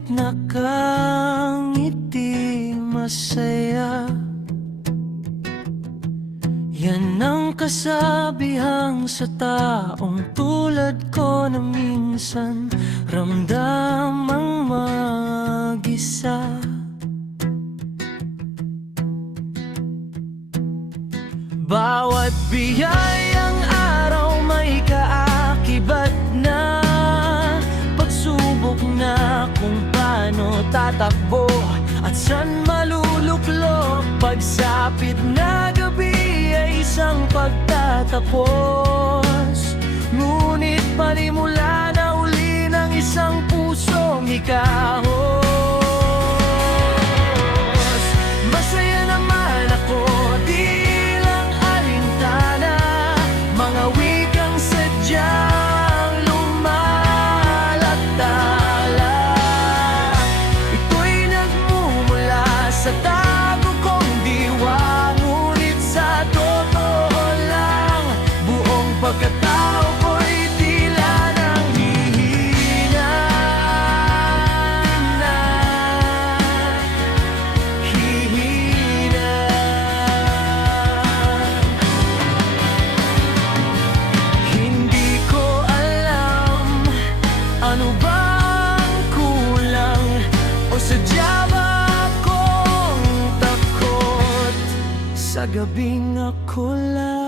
ngunit nakangiti masaya. Yan ang kasabihang sa taong tulad ko na minsan ramdamang mag-isa. Bawat biyayang araw may kaakibat na pagsubok na kung paano tatakbo at saan maluluklok. Pagsapit na gabi ay isang pagtatapos, ngunit panimula na uli ng isang pusong ikahos. Masaya naman ako, di lang alintana, mga wikang sadyang lumalatala. Ito'y nagmumula sa tago kong diwa, ngunit sa totoo lang, buong pagkatao ko'y tila nang hihina na, hihina. Hindi ko alam ano bang kulang, o sadya ba akong takot sa gabing ako lang.